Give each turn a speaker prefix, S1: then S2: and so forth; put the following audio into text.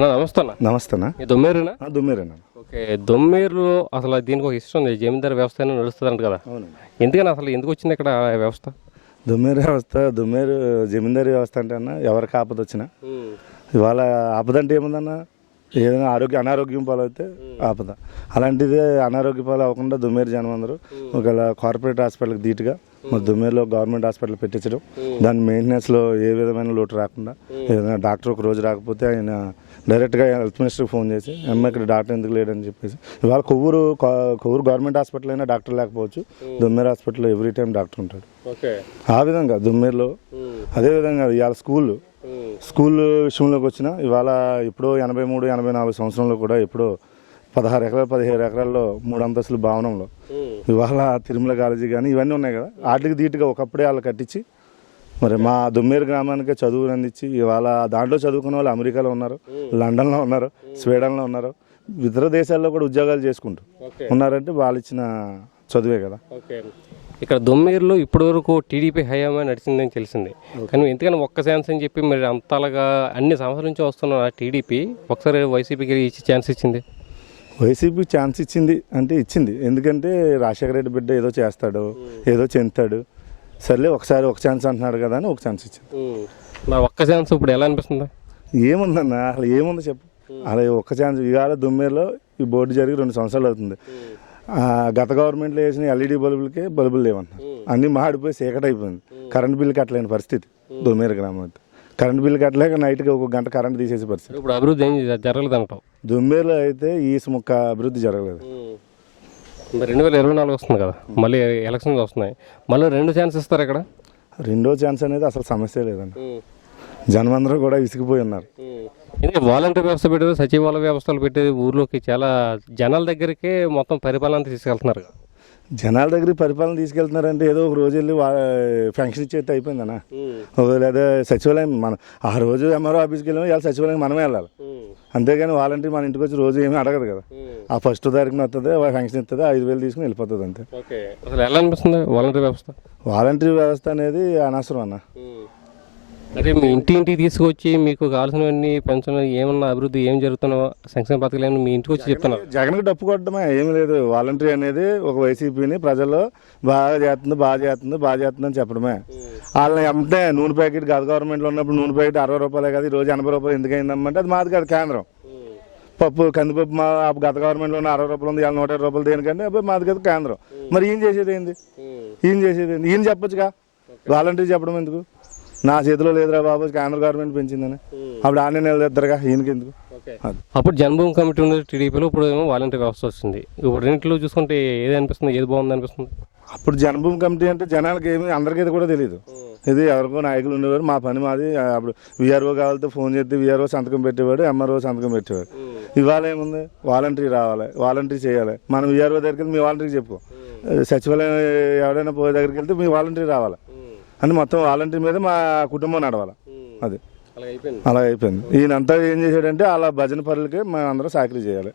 S1: అన్న నమస్తే అన్న.
S2: నమస్తేనా
S1: ఈ దొమ్మేరునా?
S2: దుమ్మేరేనా?
S1: ఓకే దొమ్మేరు అసలు దీనికి ఒక హిస్టరీ ఉంది. జమీందారు వ్యవస్థ నడుస్తుంది కదా. ఎందుకని అసలు ఎందుకు వచ్చింది ఇక్కడ వ్యవస్థ?
S2: దుమ్మేరు వ్యవస్థ దుమ్మేరు జమీందారీ వ్యవస్థ అంటే అన్న ఎవరికి ఆపద వచ్చినా ఇవాళ ఆపద అంటే ఏముందన్న? ఏదైనా ఆరోగ్య అనారోగ్యం పాలైతే ఆపద. అలాంటిది అనారోగ్య పాలు అవ్వకుండా దుమ్మేరు జనం అందరూ ఒకవేళ కార్పొరేట్ హాస్పిటల్కి ధీటుగా మరి దుమ్మేరులో గవర్నమెంట్ హాస్పిటల్ పెట్టించడం దాని మెయింటెనెన్స్లో ఏ విధమైన లోటు రాకుండా ఏదైనా డాక్టర్ ఒక రోజు రాకపోతే ఆయన డైరెక్ట్గా హెల్త్ మినిస్టర్కి ఫోన్ చేసి అమ్మ ఇక్కడ డాక్టర్ ఎందుకు లేడని చెప్పేసి ఇవాళ కొవ్వూరు కొవ్వూరు గవర్నమెంట్ హాస్పిటల్ అయినా డాక్టర్ లేకపోవచ్చు. దుమ్మేరు హాస్పిటల్లో ఎవ్రీ టైం డాక్టర్ ఉంటాడు.
S1: ఓకే.
S2: ఆ విధంగా దుమ్మేరులో అదేవిధంగా ఇవాళ స్కూల్ స్కూల్ విషయంలోకి వచ్చిన ఇవాళ ఎప్పుడో ఎనభై మూడు ఎనభై నాలుగు సంవత్సరంలో కూడా ఎప్పుడో పదహారు ఎకరాలు పదిహేడు ఎకరాల్లో మూడు అంతస్తుల భవనంలో ఇవాళ తిరుమల కాలేజీ కానీ ఇవన్నీ ఉన్నాయి కదా. వాటికి ధీటుగా ఒకప్పుడే వాళ్ళు కట్టించి మరి మా దుమ్మేరు గ్రామానికి చదువులు అందించి ఇవాళ దాంట్లో చదువుకున్న వాళ్ళు అమెరికాలో ఉన్నారు లండన్లో ఉన్నారు స్వీడన్లో ఉన్నారు. ఇతర దేశాల్లో కూడా ఉద్యోగాలు చేసుకుంటూ ఉన్నారంటే వాళ్ళు ఇచ్చిన చదువే కదా.
S1: ఓకే. ఇక్కడ దొమ్మేరులో ఇప్పటి వరకు టీడీపీ హయామే నడిచిందని తెలిసింది. కానీ ఎందుకని ఒక్క ఛాన్స్ అని చెప్పి మరి అంతలాగా అన్ని సంవత్సరాల నుంచి వస్తున్న టీడీపీ? ఒకసారి వైసీపీకి ఇచ్చి ఛాన్స్ ఇచ్చింది.
S2: వైసీపీ ఛాన్స్ ఇచ్చింది అంటే ఇచ్చింది. ఎందుకంటే రాజశేఖర రెడ్డి బిడ్డ ఏదో చేస్తాడు ఏదో చెందుతాడు. సర్లే ఒకసారి ఒక ఛాన్స్ అంటున్నాడు కదా అని ఒక ఛాన్స్ ఇచ్చింది.
S1: మరి ఒక్క ఛాన్స్ ఇప్పుడు ఎలా అనిపిస్తుంది?
S2: ఏముందన్న? అసలు ఏముంది చెప్పు. అలా ఒక్క ఛాన్స్ ఇవాళ దుమ్మేలో ఈ బోర్డు జరిగి రెండు సంవత్సరాలు అవుతుంది. గత గవర్నమెంట్లో వేసిన ఎల్ఈడి బల్బులకే బల్బులు లేవన్నారు అన్నీ మాడిపోయి చీకటి అయిపోయింది. కరెంట్ బిల్లు కట్టలేని పరిస్థితి దుమ్మేరు గ్రామం కరెంట్ బిల్లు కట్టలేక నైట్కి ఒక గంట కరెంట్ తీసేసే పరిస్థితి.
S1: ఇప్పుడు అభివృద్ధి ఏం జరగలేదు అంటావు?
S2: దుమ్మేరులో అయితే ఈ ముక్క అభివృద్ధి జరగలేదు.
S1: రెండు వేల ఇరవై నాలుగు వస్తుంది కదా. మళ్ళీ ఎలక్షన్స్ వస్తున్నాయి. మళ్ళీ రెండు ఛాన్స్ ఇస్తారు ఇక్కడ
S2: రెండో ఛాన్స్ అనేది అసలు సమస్య లేదండి. జనమందరూ కూడా విసిగిపోయి ఉన్నారు.
S1: వాలంటీర్ వ్యవస్థ పెట్టేది సచివాలయ వ్యవస్థలు పెట్టేది ఊర్లోకి చాలా జనాల దగ్గరికే మొత్తం పరిపాలన తీసుకెళ్తున్నారు.
S2: జనాల దగ్గరికి పరిపాలన తీసుకెళ్తున్నారంటే ఏదో ఒక రోజు వెళ్ళి ఫంక్షన్ ఇచ్చేస్తే అయిపోయిందన్న లేదా సచివాలయం మన ఆ రోజు ఎంఆర్ఓ ఆఫీస్కి వెళ్ళాము ఇవాళ సచివాలయం మనమే వెళ్ళాలి. అంతేగాని వాలంటీర్ మన ఇంటికి వచ్చి రోజు ఏమీ అడగదు కదా. ఆ ఫస్ట్ తారీఖున వస్తుంది ఫంక్షన్ ఇస్తుంది ఐదు వేలు తీసుకుని వెళ్ళిపోతుంది అంతే
S1: అసలు ఎలా అనిపిస్తుంది వాలంటీర్ వ్యవస్థ?
S2: వాలంటీర్ వ్యవస్థ అనేది అనవసరం అన్న.
S1: అంటే మీ ఇంటి ఇంటికి తీసుకొచ్చి మీకు కావాల్సినవన్నీ పెన్షన్ ఏమన్నా అభివృద్ధి ఏం జరుగుతున్నా సంక్షేమ పథకాలు ఏమన్నా మీ ఇంటికి వచ్చి చెప్తున్నారు
S2: జగన్కి డప్పు కొట్టడమే ఏమీ లేదు. వాలంటీర్ అనేది ఒక వైసీపీని ప్రజల్లో బాగా చేస్తుంది బాగా చేస్తుంది బాగా చేస్తుంది అని చెప్పడమే. వాళ్ళని అమ్మితే నూనె ప్యాకెట్ గత గవర్నమెంట్లో ఉన్నప్పుడు నూనె ప్యాకెట్ అరవై రూపాయలే కదా ఈ రోజు ఎనభై రూపాయలు ఎందుకు అయిందమ్మంటే అది మాది కాదు కేంద్రం. పప్పు కందిపప్పు మా గత గవర్నమెంట్లో ఉన్న అరవై రూపాయలు ఉంది నూట ఇరవై రూపాయలు దేనికంటే అబ్బాయి మాది కదా కేంద్రం. మరి ఈయన చేసేది ఏంది? ఈయన చేసేది ఏంది? ఈయన చెప్పొచ్చుగా? వాలంటీర్ చెప్పడం ఎందుకు? నా చేతిలో లేదురా బాబు కేంద్ర గవర్నమెంట్ పెంచిందని. అప్పుడు ఆనే నిలదీద్దరుగా ఈయనకి ఎందుకు?
S1: అప్పుడు జన్మభూమి కమిటీ ఉండేది టీడీపీలో ఇప్పుడు ఏమో వాలంటీర్ వ్యవస్థ వచ్చింది ఇప్పుడు రెండింటిలో చూసుకుంటే ఏది అనిపిస్తుంది ఏది బాగుంది అనిపిస్తుంది?
S2: అప్పుడు జనభూమి కమిటీ అంటే జనాలకి ఏమి అందరికీ ఇది కూడా తెలియదు ఇది ఎవరికో నాయకులు ఉండేవారు మా పని మాది అప్పుడు విఆర్ఓ కావాలితే ఫోన్ చేస్తే విఆర్ఓ సంతకం పెట్టేవాడు ఎంఆర్ఓ సంతకం పెట్టేవాడు. ఇవాళ ఏముంది? వాలంటరీ రావాలి వాలంటరీ చేయాలి. మనం విఆర్ఓ దగ్గరికి మీ వాలంటరీ చెప్పుకో సచివాలయం ఎవరైనా పోయే దగ్గరికి వెళ్తే మీ వాలంటరీ రావాలి. అని మొత్తం వాలంటరీ మీద మా కుటుంబం నడవాలి. అది.
S1: అలా అయిపోయింది
S2: ఈయనంతా ఏం చేశాడంటే అలా భజన పనులకి మేము అందరం సాకరీ చేయాలి